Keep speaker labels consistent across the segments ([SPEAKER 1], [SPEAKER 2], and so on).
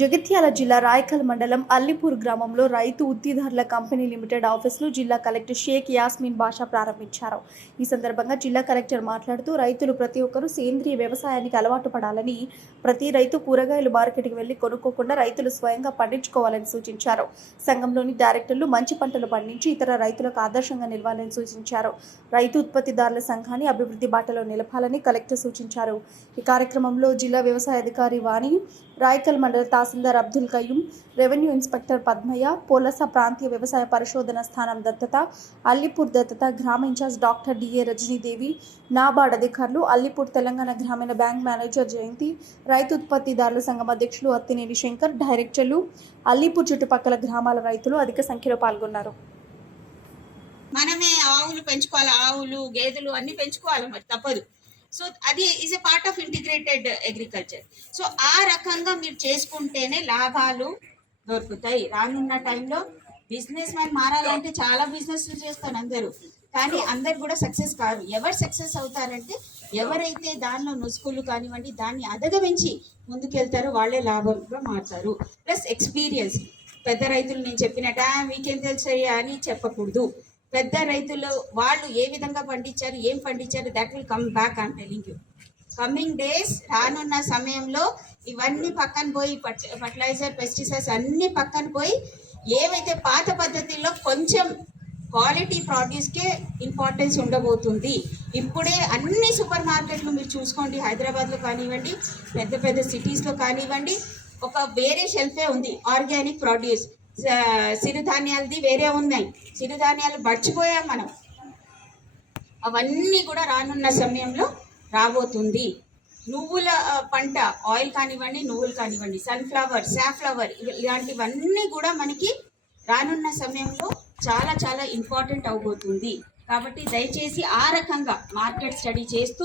[SPEAKER 1] జగిత్యాల జిల్లా రాయకల్ మండలం అల్లిపూర్ గ్రామంలో రైతు ఉత్తిదారుల కంపెనీ లిమిటెడ్ ఆఫీసును జిల్లా కలెక్టర్ షేక్ యాస్మిన్ బాషా ప్రారంభించారు. ఈ సందర్భంగా జిల్లా కలెక్టర్ మాట్లాడుతూ రైతులు ప్రతి ఒక్కరూ సేంద్రియ వ్యవసాయానికి అలవాటు పడాలని ప్రతి రైతు కూరగాయలు మార్కెట్కి వెళ్ళి కొనుక్కోకుండా రైతులు స్వయంగా పండించుకోవాలని సూచించారు. సంఘంలోని డైరెక్టర్లు మంచి పంటలు పండించి ఇతర రైతులకు ఆదర్శంగా నిలవాలని సూచించారు. రైతు ఉత్పత్తిదారుల సంఘాన్ని అభివృద్ధి బాటలో నిలపాలని కలెక్టర్ సూచించారు. ఈ కార్యక్రమంలో జిల్లా వ్యవసాయ అధికారి వాణి రాయకల్ మండల తహసీల్దార్ అబ్దుల్ కయ్యూం రెవెన్యూ ఇన్స్పెక్టర్ పద్మయ్య పోలస ప్రాంతీయ వ్యవసాయ పరిశోధన స్థానం దత్తత అల్లిపూర్ దత్తత గ్రామ incharge doctor DA Rajanidevi NABARD అధికారులు అల్లిపూర్ తెలంగాణ గ్రామీణ బ్యాంక్ మేనేజర్ జయంతి రైతు ఉత్పత్తిదారుల సంఘం అధ్యక్షులు అత్తినేని శంకర్ డైరెక్టర్లు అల్లిపూర్ చుట్టుపక్కల గ్రామాల రైతులు అధిక సంఖ్యలో పాల్గొన్నారు.
[SPEAKER 2] మనమే ఆవులు పెంచుకోవాలి ఆవులు గేదెలు అన్ని పెంచుకోవాలి మరి తప్పదు. సో అది is a part of integrated agriculture so ఆ రకంగా మీరు చేసుకుంటేనే లాభాలు దొరుకుతాయి. రానున్న టైంలో బిజినెస్ మ్యాన్ మారాలంటే చాలా బిజినెస్ చేస్తారు అందరూ. కానీ అందరు కూడా సక్సెస్ కాదు ఎవరు సక్సెస్ అవుతారంటే ఎవరైతే దానిలో నుసుకులు కానివ్వండి దాన్ని అదగమించి ముందుకెళ్తారో వాళ్ళే లాభంగా మారుతారు. ప్లస్ ఎక్స్పీరియన్స్ పెద్ద రైతులు నేను చెప్పినట్టు "ఆ, మీకేం తెలుసు అని చెప్పకూడదు. పెద్ద రైతులు వాళ్ళు ఏ విధంగా పండించారు ఏం పండించారు that will come back and telling you coming days రానున్న సమయంలో ఇవన్నీ పక్కన పోయి ఫర్టిలైజర్ పెస్టిసైడ్స్ అన్ని పక్కన పోయి ఏవైతే పాత పద్ధతిలో కొంచెం క్వాలిటీ ప్రొడ్యూస్కే ఇంపార్టెన్స్ ఉండబోతుంది. ఇప్పుడే అన్ని సూపర్ మార్కెట్లు మీరు చూసుకోండి హైదరాబాద్లో కానివ్వండి పెద్ద పెద్ద సిటీస్లో కానివ్వండి ఒక వేరే షెల్ఫే ఉంది ఆర్గానిక్ ప్రొడ్యూస్ సిరుధాన్యాలది వేరే ఉన్నాయి. సిరిధాన్యాలు మర్చిపోయాం మనం. అవన్నీ కూడా రానున్న సమయంలో రాబోతుంది. నువ్వుల పంట ఆయిల్ కానివ్వండి నువ్వులు కానివ్వండి సన్ఫ్లవర్ సాఫ్లవర్ ఇలాంటివన్నీ కూడా మనకి రానున్న సమయంలో చాలా చాలా ఇంపార్టెంట్ అవబోతుంది. కాబట్టి దయచేసి ఆ రకంగా మార్కెట్ స్టడీ చేస్తూ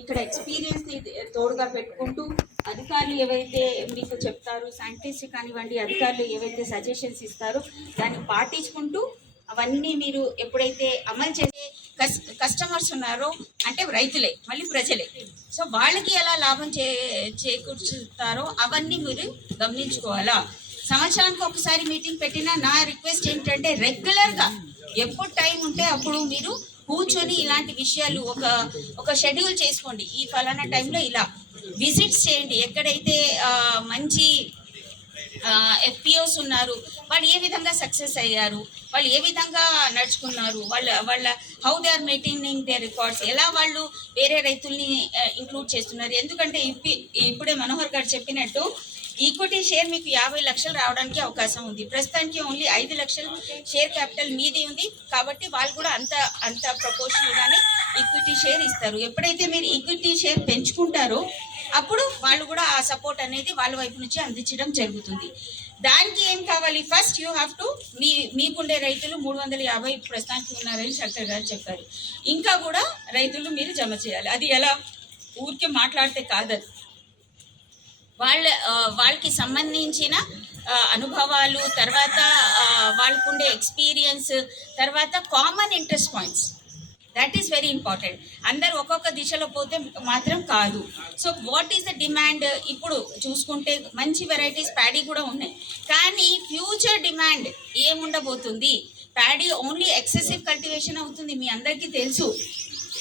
[SPEAKER 2] ఇక్కడ ఎక్స్పీరియన్స్ని తోడుగా పెట్టుకుంటూ అధికారులు ఏవైతే మీకు చెప్తారో సైంటిస్ట్ కానివ్వండి అధికారులు ఏవైతే సజెషన్స్ ఇస్తారో దాన్ని పాటించుకుంటూ అవన్నీ మీరు ఎప్పుడైతే అమలు చేసే కస్టమర్స్ ఉన్నారో అంటే రైతులే మళ్ళీ ప్రజలే. సో వాళ్ళకి ఎలా లాభం చే చేకూర్చుతారో అవన్నీ మీరు గమనించుకోవాలా. సంవత్సరానికి ఒకసారి మీటింగ్ పెట్టినా నా రిక్వెస్ట్ ఏంటంటే రెగ్యులర్గా ఎప్పుడు టైం ఉంటే అప్పుడు మీరు కూర్చొని ఇలాంటి విషయాలు ఒక ఒక షెడ్యూల్ చేసుకోండి. ఈ ఫలానా టైంలో ఇలా విజిట్స్ చేయండి. ఎక్కడైతే మంచి ఎఫ్పిఓస్ ఉన్నారు. వాళ్ళు ఏ విధంగా సక్సెస్ అయ్యారు? వాళ్ళు ఏ విధంగా నడుచుకున్నారు? వాళ్ళ వాళ్ళ how they are maintaining they records? ఎలా వాళ్ళు వేరే రైతుల్ని ఇంక్లూడ్ చేస్తున్నారు? ఎందుకంటే ఇప్పుడే మనోహర్ గారు చెప్పినట్టు ఈక్విటీ షేర్ మీకు యాభై లక్షలు రావడానికి అవకాశం ఉంది. ప్రస్తుతానికి ఓన్లీ ఐదు లక్షలు షేర్ క్యాపిటల్ మీది ఉంది. కాబట్టి వాళ్ళు కూడా అంత అంత ప్రపోర్షనల్గానే ఈక్విటీ షేర్ ఇస్తారు. ఎప్పుడైతే మీరు ఈక్విటీ షేర్ పెంచుకుంటారో అప్పుడు వాళ్ళు కూడా ఆ సపోర్ట్ అనేది వాళ్ళ వైపు నుంచి అందించడం జరుగుతుంది. దానికి ఏం కావాలి? ఫస్ట్ యూ హ్యావ్ టు మీ మీకుండే రైతులు మూడు వందల యాభై ప్రస్తుతానికి ఉన్నారని శంకర్ గారు చెప్పారు. ఇంకా కూడా రైతులు మీరు జమ చేయాలి. అది ఎలా? ఊరికే మాట్లాడితే కాదు వాళ్ళ వాళ్ళకి సంబంధించిన అనుభవాలు తర్వాత వాళ్ళకుండే ఎక్స్పీరియన్స్ తర్వాత common interest points. That is very important అందరు ఒక్కొక్క దిశలో పోతే మాత్రం కాదు. So what is the demand ఇప్పుడు చూసుకుంటే మంచి వెరైటీస్ ప్యాడీ కూడా ఉన్నాయి. కానీ ఫ్యూచర్ డిమాండ్ ఏముండబోతుంది? ప్యాడీ ఓన్లీ ఎక్సెసివ్ కల్టివేషన్ అవుతుంది మీ అందరికీ తెలుసు.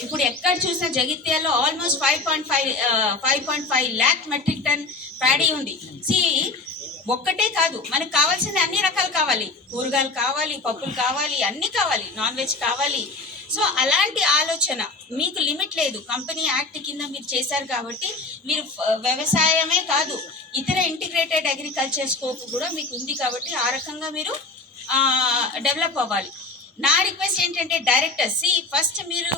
[SPEAKER 2] ఇప్పుడు ఎక్కడ చూసినా జగిత్యాలో almost five point five five point five lakh metric ton paddy ఉంది. సి ఒక్కటే కాదు మనకు కావాల్సిన అన్ని రకాలు కావాలి. కూరగాయలు కావాలి పప్పులు కావాలి అన్ని కావాలి నాన్ వెజ్ కావాలి. సో అలాంటి ఆలోచన మీకు లిమిట్ లేదు. కంపెనీ యాక్ట్ కింద మీరు చేశారు కాబట్టి మీరు వ్యవసాయమే కాదు ఇతర ఇంటిగ్రేటెడ్ అగ్రికల్చర్ స్కోప్ కూడా మీకు ఉంది కాబట్టి ఆ రకంగా మీరు డెవలప్ అవ్వాలి. నా రిక్వెస్ట్ ఏంటంటే డైరెక్టర్ సి ఫస్ట్ మీరు